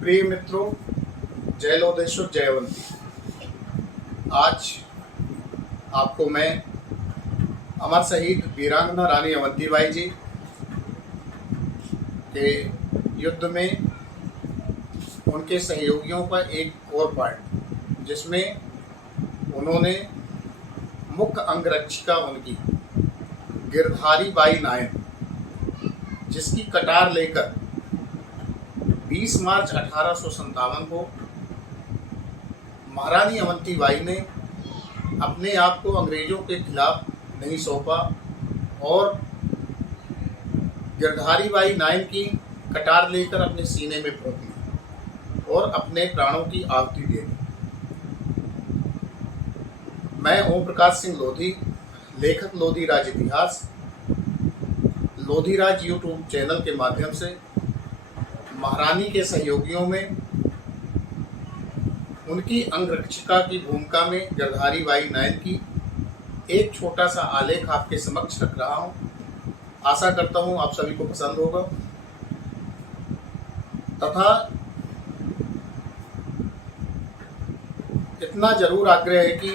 प्रिय मित्रों, जय लोदेश्वर जयवंती। आज आपको मैं अमर शहीद वीरांगना रानी अवंतीबाई जी के युद्ध में उनके सहयोगियों का एक और पार्ट, जिसमें उन्होंने मुख्य अंगरक्षिका उनकी गिरधारी बाई नायक, जिसकी कटार लेकर 20 मार्च 1857 को महारानी अवंतीबाई ने अपने आप को अंग्रेजों के खिलाफ नहीं सौंपा और गिरधारी बाई नायक की कटार लेकर अपने सीने में फूंक ली और अपने प्राणों की आहुति दे दी। मैं ओम प्रकाश सिंह लोधी, लेखक लोधीराज इतिहास, लोधीराज यूट्यूब चैनल के माध्यम से महारानी के सहयोगियों में उनकी अंगरक्षिका की भूमिका में गिरधारी बाई नायक की एक छोटा सा आलेख आपके समक्ष रख रहा हूं। आशा करता हूं आप सभी को पसंद होगा तथा इतना जरूर आग्रह है कि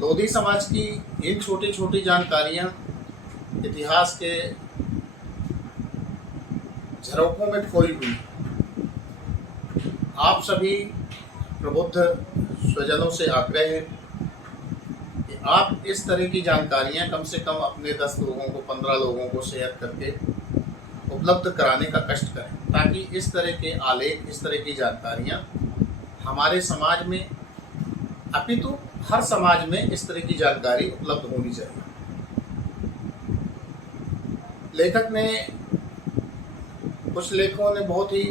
लोधी समाज की इन छोटी छोटी जानकारियां इतिहास के झरोखों में खोई हुई, आप सभी प्रबुद्ध स्वजनों से आग्रह है कि आप इस तरह की जानकारियां कम से कम अपने 10 लोगों को, 15 लोगों को शेयर करके उपलब्ध कराने का कष्ट करें, ताकि इस तरह के आलेख, इस तरह की जानकारियां हमारे समाज में, अपितु हर समाज में इस तरह की जानकारी उपलब्ध होनी चाहिए। लेखक ने, कुछ लेखकों ने बहुत ही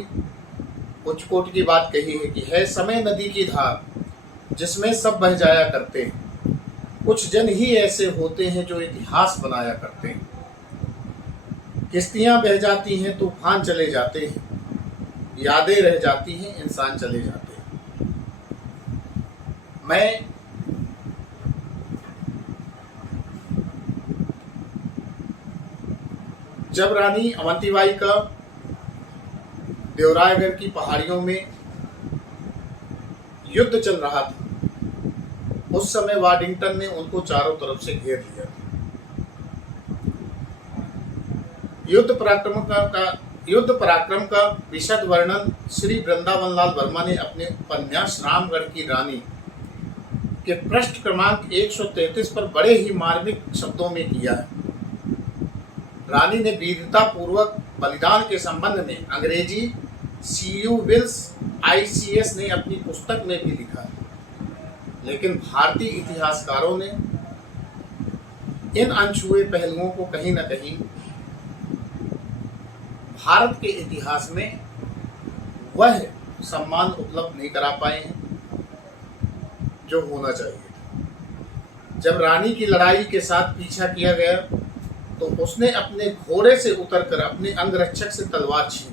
उच्च कोटि की बात कही है कि है समय नदी की धार जिसमें सब बह जाया करते हैं, कुछ जन ही ऐसे होते हैं जो इतिहास बनाया करते हैं। किश्तियां बह जाती हैं, तूफान चले जाते हैं, यादें रह जाती हैं, इंसान चले जाते हैं। मैं जब रानी अवंतीबाई का देवरायगढ़ की पहाड़ियों में युद्ध चल रहा था, उस समय वाडिंगटन ने उनको चारों तरफ से घेर लिया था। युद्ध पराक्रम का विशद वर्णन श्री वृंदावन लाल वर्मा ने अपने उपन्यास रामगढ़ की रानी के पृष्ठ क्रमांक 133 पर बड़े ही मार्मिक शब्दों में किया है। रानी ने वीरता पूर्वक बलिदान के संबंध में अंग्रेजी C.U. विल्स ICS ने अपनी पुस्तक में भी लिखा है, लेकिन भारतीय इतिहासकारों ने इन अनछुए पहलुओं को कहीं न कहीं भारत के इतिहास में वह सम्मान उपलब्ध नहीं करा पाए हैं जो होना चाहिए। जब रानी की लड़ाई के साथ पीछा किया गया तो उसने अपने घोड़े से उतरकर अपने अंगरक्षक से तलवार छीनी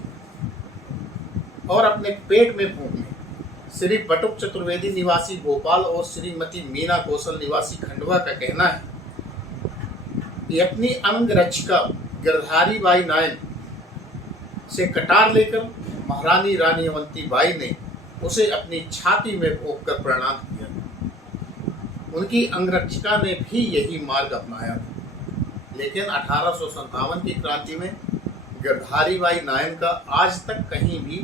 और अपने पेट में फूंक ली। श्री बटुक चतुर्वेदी निवासी भोपाल और श्रीमती मीना कौशल निवासी खंडवा का कहना है कि अपनी अंगरक्षिका गिरधारी बाई नायक से कटार लेकर महारानी रानी अवंतीबाई ने उसे अपनी छाती में भोंक कर प्रणाम किया। उनकी अंगरक्षिका ने भी यही मार्ग अपनाया, लेकिन 1857 की क्रांति में गिरधारी बाई नायक का आज तक कहीं भी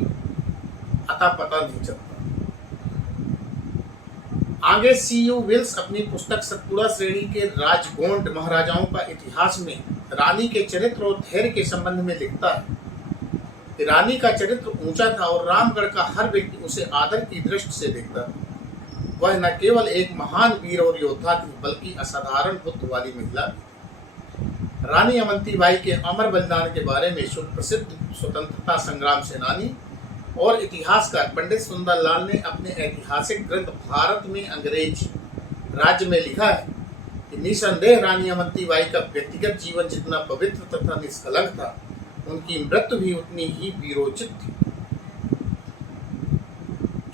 अता पता नहीं चलता। आगे C.U. विल्स अपनी पुस्तक सतपुड़ा श्रेणी के राजगोंड महाराजाओं का इतिहास में रानी के चरित्र और धैर्य के संबंध में लिखता है कि रानी का चरित्र ऊंचा था और रामगढ़ का हर व्यक्ति उसे आदर की दृष्टि से देखता था। वह न केवल एक महान वीर और योद्धा थी, बल्कि असाधारण बुद्धि वाली महिला थी। रानी अवंतीबाई के अमर बलिदान के बारे में सुप्रसिद्ध स्वतंत्रता संग्राम सेनानी और इतिहासकार पंडित सुंदरलाल ने अपने ऐतिहासिक ग्रंथ भारत में अंग्रेज राज्य में लिखा है कि निसंदेह रानी अवंतीबाई का व्यक्तिगत जीवन जितना पवित्र तथा निष्कलंक था, उनकी मृत्यु भी उतनी ही वीरोचित थी।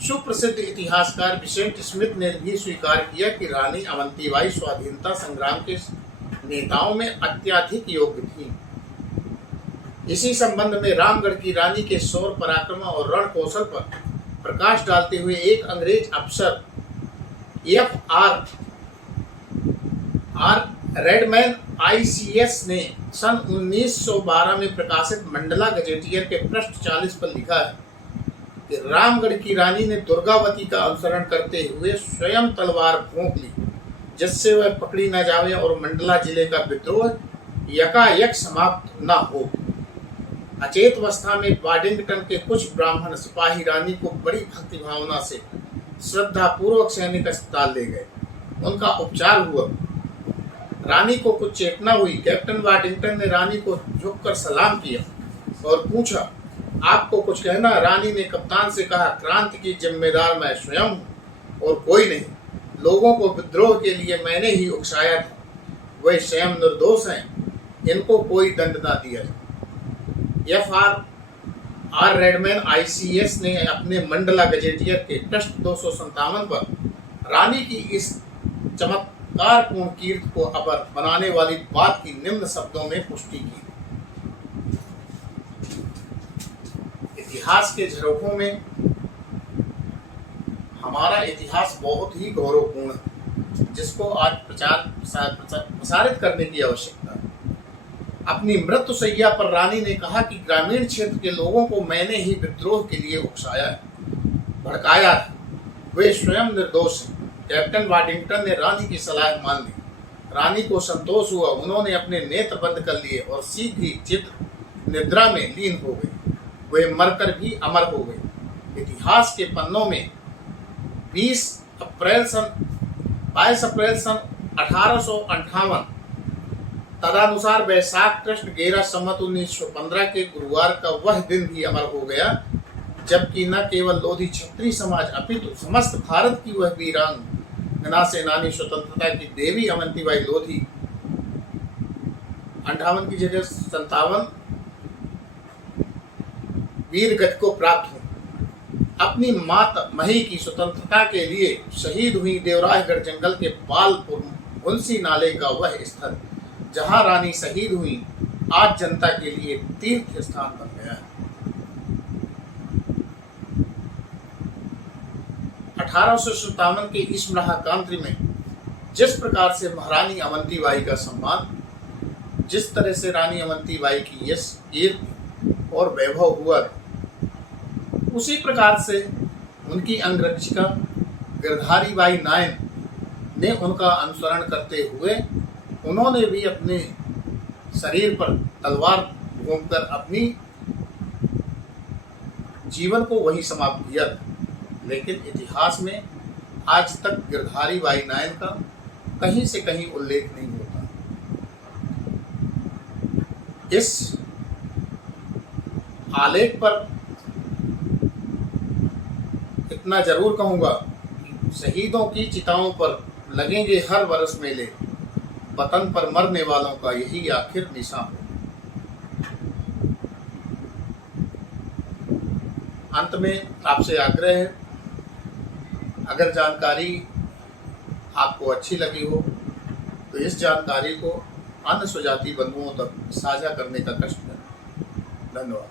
सुप्रसिद्ध इतिहासकार विसेंट स्मिथ ने भी स्वीकार किया कि रानी अवंतीबाई स्वाधीनता संग्राम के नेताओं में अत्यधिक योग्य थी। इसी संबंध में रामगढ़ की रानी के शौर्य पराक्रम और रण कौशल पर प्रकाश डालते हुए एक अंग्रेज अफसर F.R. रेडमैन ICS ने सन 1912 में प्रकाशित मंडला गजेटियर के पृष्ठ 40 पर लिखा है कि रामगढ़ की रानी ने दुर्गावती का अनुसरण करते हुए स्वयं तलवार भोंक ली, जिससे वह पकड़ी न जावे और मंडला जिले का विद्रोह यकायक समाप्त न हो। अचेत अवस्था में वाडिंगटन के कुछ ब्राह्मण सिपाही रानी को बड़ी भक्ति भावना से श्रद्धा पूर्वक सैनिक अस्पताल ले गए। उनका उपचार हुआ। रानी को कुछ चेतना हुई। कैप्टन वाडिंगटन ने रानी को झुककर सलाम किया और पूछा, आपको कुछ कहना? रानी ने कप्तान से कहा, क्रांति की जिम्मेदार मैं स्वयं हूँ और कोई नहीं। लोगों को विद्रोह के लिए मैंने ही उकसाया था। वे स्वयं निर्दोष हैं, इनको कोई दंड ना दिया जाए। F.R. रेडमैन ICS ने अपने मंडला गजेटियर के पृष्ठ 257 पर रानी की इस चमत्कारपूर्ण कीर्ति को अपर बनाने वाली बात की निम्न शब्दों में पुष्टि की। इतिहास के झरोखों में हमारा इतिहास बहुत ही गौरवपूर्ण है, जिसको आज प्रसारित करने की आवश्यकता है। अपनी मृत्युशैया पर रानी ने कहा कि ग्रामीण क्षेत्र के लोगों को मैंने ही विद्रोह के लिए उकसाया है, भड़काया है। वे स्वयं निर्दोष हैं। कैप्टन वाडिंगटन ने रानी की सलाह मान ली। रानी को संतोष हुआ। उन्होंने अपने नेत्र बंद कर लिए और सीधी चित्र निद्रा में लीन हो गई। वे मरकर भी अमर हो गए। इतिहास के पन्नों में 22 अप्रैल सन 1858 तदनुसार वैशाख कृष्ण 11 संवत 1915 के गुरुवार का वह दिन भी अमर हो गया, जबकि न केवल लोधी क्षत्रिय समाज अपितु समस्त भारत की वह वीरांगना सेनानी स्वतंत्रता की देवी अवंतीबाई लोधी 58 की जगह 57 वीर गति को प्राप्त हुई। अपनी माता मही की स्वतंत्रता के लिए शहीद हुई देवराजगढ़ जंगल के बालपुर मुंशी नाले का वह स्थल जहां रानी शहीद हुई आज जनता के लिए तीर्थ स्थान बन गया है। 1857 के इस महाकांति में जिस प्रकार से महारानी अवंतीबाई का सम्मान, जिस तरह से रानी अवंतीबाई की यश कीर्ति और वैभव हुआ, उसी प्रकार से उनकी अंगरक्षिका गिरधारी बाई नायन ने उनका अनुसरण करते हुए उन्होंने भी अपने शरीर पर तलवार घूमकर अपनी जीवन को वही समाप्त किया था। लेकिन इतिहास में आज तक गिरधारी बाई नायन का कहीं से कहीं उल्लेख नहीं होता। इस आलेख पर इतना जरूर कहूंगा, शहीदों की चिताओं पर लगेंगे हर वर्ष मेले, वतन पर मरने वालों का यही आखिर निशान हो। अंत में आपसे आग्रह है, अगर जानकारी आपको अच्छी लगी हो तो इस जानकारी को अन्य स्वजाति बंधुओं तक साझा करने का कष्ट करें। धन्यवाद।